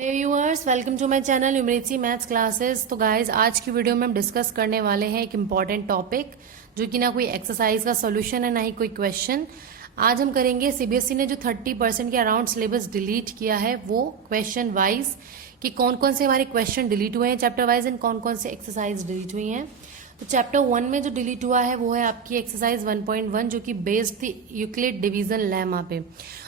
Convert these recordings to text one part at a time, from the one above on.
Hey viewers, welcome to my channel यूमरेसी maths classes. तो guys, आज की वीडियो में हम डिस्कस करने वाले हैं एक इम्पॉर्टेंट टॉपिक, जो कि ना कोई एक्सरसाइज का सॉल्यूशन है ना ही कोई क्वेश्चन। आज हम करेंगे सीबीएसई ने जो 30% के अराउंड सिलेबस डिलीट किया है, वो क्वेश्चन वाइज कि कौन कौन से हमारे क्वेश्चन डिलीट हुए हैं चैप्टर वाइज एंड कौन कौन से एक्सरसाइज डिलीट हुई हैं। तो चैप्टर 1 में जो डिलीट हुआ है वो है आपकी एक्सरसाइज 1.1, जो कि बेस्ड थी यूक्लिड डिवीजन लेमा पे।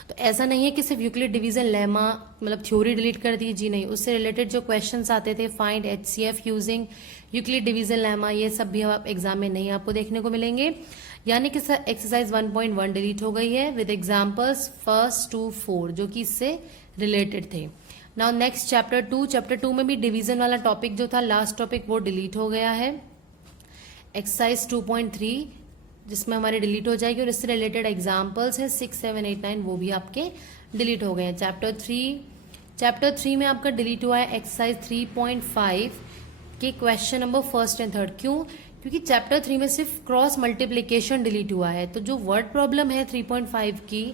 तो ऐसा नहीं है कि सिर्फ यूक्लिड डिवीजन लेमा मतलब थ्योरी डिलीट कर दी, जी नहीं, उससे रिलेटेड जो क्वेश्चंस आते थे, find HCF using Euclid division lemma, ये सब भी अब एग्जाम में नहीं आपको देखने को मिलेंगे। यानी कि एक्सरसाइज 1.1 डिलीट हो गई है विद एग्जाम्पल्स 1 to 4 जो कि इससे रिलेटेड थे। नाउ नेक्स्ट चैप्टर 2 में भी डिवीजन वाला टॉपिक जो था, लास्ट टॉपिक, वो डिलीट हो गया है। एक्सरसाइज 2.3 जिसमें हमारे डिलीट हो जाएगी और इससे रिलेटेड एग्जाम्पल्स हैं 6, 7, 8, 9, वो भी आपके डिलीट हो गए हैं। चैप्टर 3 में आपका डिलीट हुआ है एक्सरसाइज 3.5 के question number 1st and 3rd। क्यों? क्योंकि चैप्टर 3 में सिर्फ क्रॉस मल्टीप्लीकेशन डिलीट हुआ है। तो जो वर्ड प्रॉब्लम है 3.5 की,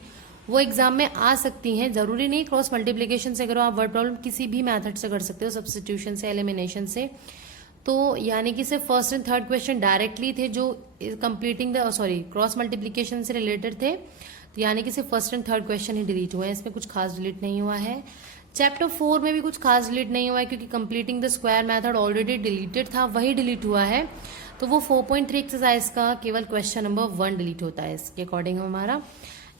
वो एग्जाम में आ सकती हैं। जरूरी नहीं क्रॉस मल्टीप्लीकेशन से करो, आप वर्ड प्रॉब्लम किसी भी मेथड से कर सकते हो, सब्स्टिट्यूशन से, एलिमिनेशन से। तो यानी कि सिर्फ 1st and 3rd question directly थे जो कंप्लीटिंग क्रॉस मल्टीप्लीकेशन से रिलेटेड थे। तो यानी कि सिर्फ 1st and 3rd question he delete हुए हैं, इसमें कुछ खास डिलीट नहीं हुआ है। चैप्टर 4 में भी कुछ खास डिलीट नहीं हुआ है, क्योंकि completing the square method already deleted था, वही डिलीट हुआ है। तो वो 4.3 एक्सरसाइज का केवल क्वेश्चन नंबर 1 डिलीट होता है इसके अकॉर्डिंग हमारा।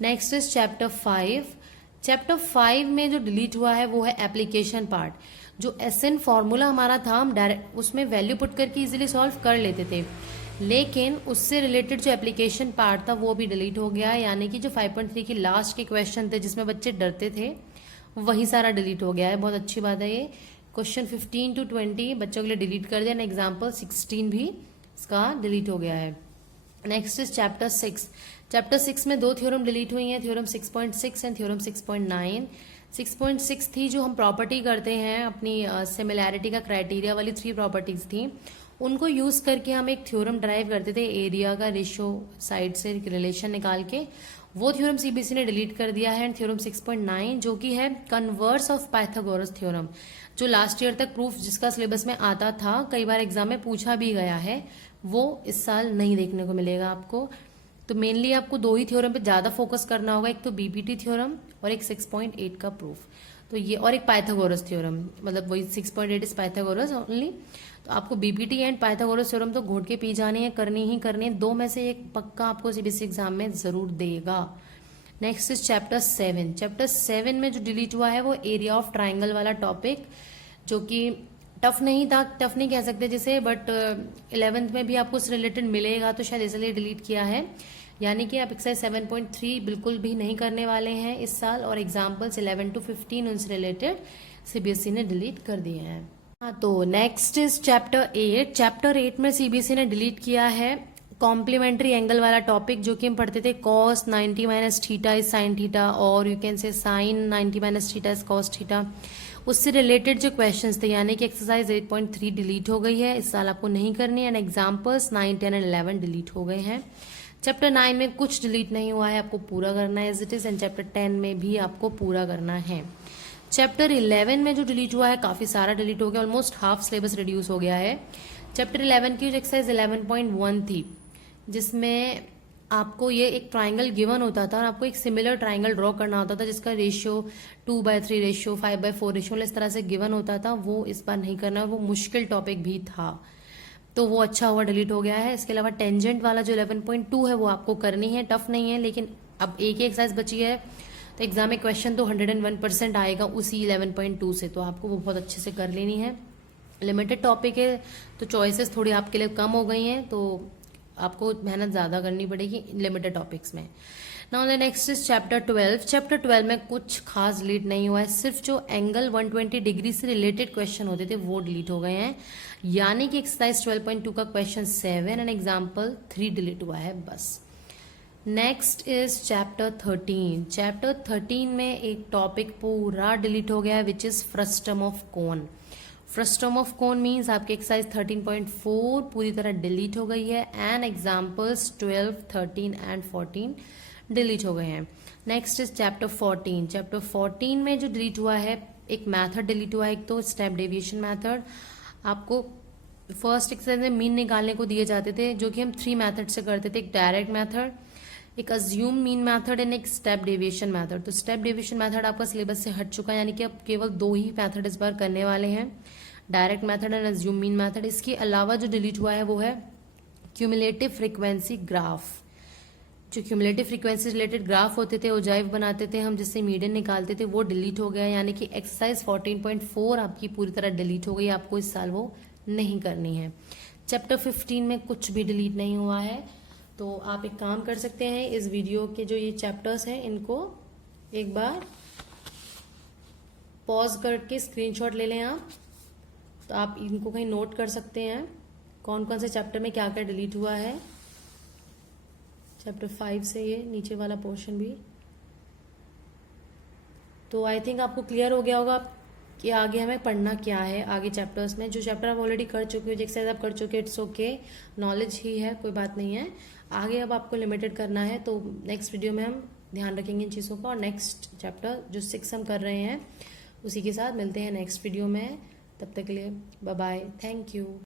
नेक्स्ट इज चैप्टर 5 में जो डिलीट हुआ है वो है एप्लीकेशन पार्ट। जो एसएन फॉर्मूला हमारा था, हम डायरेक्ट उसमें वैल्यू पुट करके इजीली सॉल्व कर लेते थे, लेकिन उससे रिलेटेड जो एप्लीकेशन पार्ट था वो भी डिलीट हो गया। यानी कि जो 5.3 की लास्ट के क्वेश्चन थे जिसमें बच्चे डरते थे, वही सारा डिलीट हो गया है। बहुत अच्छी बात है ये। क्वेश्चन 15 to 20 बच्चों के लिए डिलीट कर दिया, एग्जाम्पल 16 भी इसका डिलीट हो गया है। नेक्स्ट इज चैप्टर 6 में 2 थ्योरम डिलीट हुई हैं, थ्योरम 6.6 एंड थ्योरम 6.9। 6.6 थी जो हम प्रॉपर्टी करते हैं अपनी सिमिलैरिटी का क्राइटेरिया वाली 3 प्रॉपर्टीज थी, उनको यूज करके हम एक थ्योरम ड्राइव करते थे एरिया का रेशियो साइड से रिलेशन निकाल के। वो थ्योरम सीबीएसई ने डिलीट कर दिया है। एंड थ्योरम 6.9 जो कि है कन्वर्स ऑफ पाइथागोरस थ्योरम, जो लास्ट ईयर तक प्रूफ जिसका सिलेबस में आता था, कई बार एग्जाम में पूछा भी गया है, वो इस साल नहीं देखने को मिलेगा आपको। तो मेनली आपको 2 ही थ्योरम पे ज्यादा फोकस करना होगा, एक तो बीपीटी थ्योरम और एक 6.8 का प्रूफ, तो ये, और एक पाइथागोरस थ्योरम, मतलब वही 6.8 इज पाइथागोरस ओनली। तो आपको बीपीटी एंड पाइथागोरस थ्योरम तो घोट के पी जानी है, करनी ही करनी है। 2 में से एक पक्का आपको सीबीएसई एग्जाम में जरूर देगा। नेक्स्ट इज चैप्टर 7 में जो डिलीट हुआ है वो एरिया ऑफ ट्राइंगल वाला टॉपिक, जो कि टफ नहीं था, टफ नहीं कह सकते जिसे, बट 11th में भी आपको उससे रिलेटेड मिलेगा, तो शायद इसलिए डिलीट किया है। यानी कि आप एक्सरसाइज 7.3 बिल्कुल भी नहीं करने वाले हैं इस साल, और एग्जाम्पल्स 11 to 15 उनसे रिलेटेड सीबीएसई ने डिलीट कर दिए हैं। हाँ, तो नेक्स्ट इज चैप्टर 8 में सीबीएसई ने डिलीट किया है कॉम्प्लीमेंट्री एंगल वाला टॉपिक, जो कि हम पढ़ते थे cos 90 minus theta is sine theta, और you can say sine 90 minus theta is cos theta. उससे रिलेटेड जो क्वेश्चंस थे, यानी कि एक्सरसाइज 8.3 डिलीट हो गई है, इस साल आपको नहीं करनी है। एंड एग्जाम्पल्स 9, 10 एंड 11 डिलीट हो गए हैं। चैप्टर 9 में कुछ डिलीट नहीं हुआ है, आपको पूरा करना है as it is. And chapter 10 में भी आपको पूरा करना है। चैप्टर 11 में जो डिलीट हुआ है, काफी सारा डिलीट हो गया, ऑलमोस्ट हाफ सिलेबस रिड्यूस हो गया है। चैप्टर 11 की जो एक्सरसाइज 11.1 थी, जिसमें आपको ये एक ट्राइंगल गिवन होता था और आपको एक सिमिलर ट्राइंगल ड्रॉ करना होता था, जिसका रेशियो 2/3 रेशियो, 5/4 रेशियो इस तरह से गिवन होता था, वो इस बार नहीं करना है। वो मुश्किल टॉपिक भी था, तो वो अच्छा हुआ डिलीट हो गया है। इसके अलावा टेंजेंट वाला जो 11.2 है वो आपको करनी है, टफ नहीं है, लेकिन अब एक ही एक्सरसाइज बची है, तो एग्जाम में क्वेश्चन तो 101% आएगा उसी 11.2 से, तो आपको वो बहुत अच्छे से कर लेनी है। लिमिटेड टॉपिक है तो चॉइसेस थोड़ी आपके लिए कम हो गई हैं, तो आपको मेहनत ज्यादा करनी पड़ेगी लिमिटेड टॉपिक्स में। Now the next is chapter 12 में कुछ खास डिलीट नहीं हुआ है, सिर्फ जो एंगल 120 डिग्री से रिलेटेड क्वेश्चन होते थे वो डिलीट हो गए हैं। यानी कि एक्सरसाइज 12.2 का क्वेश्चन 7 एंड एग्जाम्पल 3 डिलीट हुआ है बस। नेक्स्ट इज चैप्टर 13 में एक टॉपिक पूरा डिलीट हो गया है, which is frustum of cone. Frustum of cone means आपके एक्सरसाइज 13.4 पूरी तरह डिलीट हो गई है। एंड एग्जाम्पल्स 12, 13 एंड 14 डिलीट हो गए हैं। नेक्स्ट इज चैप्टर 14 में जो डिलीट हुआ है एक मेथड डिलीट हुआ है, एक तो स्टेप डेविएशन मेथड। आपको फर्स्ट एक्सरसाइज में मीन निकालने को दिए जाते थे, जो कि हम 3 मेथड से करते थे, एक डायरेक्ट मेथड, एक अज्यूम मीन मेथड एंड एक स्टेप डेविएशन मेथड। तो स्टेप डेविएशन मेथड आपका सिलेबस से हट चुका है, यानी कि अब केवल 2 ही मेथड इस बार करने वाले हैं, direct method and assume mean method. इसके अलावा जो डिलीट हुआ है वो है क्यूमुलेटिव फ्रीक्वेंसी ग्राफ। जो क्यूमुलेटिव फ्रीक्वेंसी रिलेटेड ग्राफ होते थे, ओजाइव बनाते थे हम, जिससे मीडियन निकालते थे, वो डिलीट हो गया। यानी कि एक्सरसाइज 14.4 आपकी पूरी तरह डिलीट हो गई, आपको इस साल वो नहीं करनी है। चैप्टर 15 में कुछ भी डिलीट नहीं हुआ है। तो आप एक काम कर सकते हैं, इस वीडियो के जो ये चैप्टर्स हैं इनको एक बार पॉज करके स्क्रीनशॉट ले लें आप, तो आप इनको कहीं नोट कर सकते हैं कौन कौन से चैप्टर में क्या क्या डिलीट हुआ है। चैप्टर 5 से ये नीचे वाला पोर्शन भी। तो आई थिंक आपको क्लियर हो गया होगा कि आगे हमें पढ़ना क्या है। आगे चैप्टर्स में जो चैप्टर आप ऑलरेडी कर चुके हो, जो एक्सरसाइज आप कर चुके हो, इट्स ओके, नॉलेज ही है, कोई बात नहीं है। आगे अब आपको लिमिटेड करना है, तो नेक्स्ट वीडियो में हम ध्यान रखेंगे इन चीज़ों का। और नेक्स्ट चैप्टर जो 6 हम कर रहे हैं उसी के साथ मिलते हैं नेक्स्ट वीडियो में। तब तक के लिए बाय बाय, थैंक यू।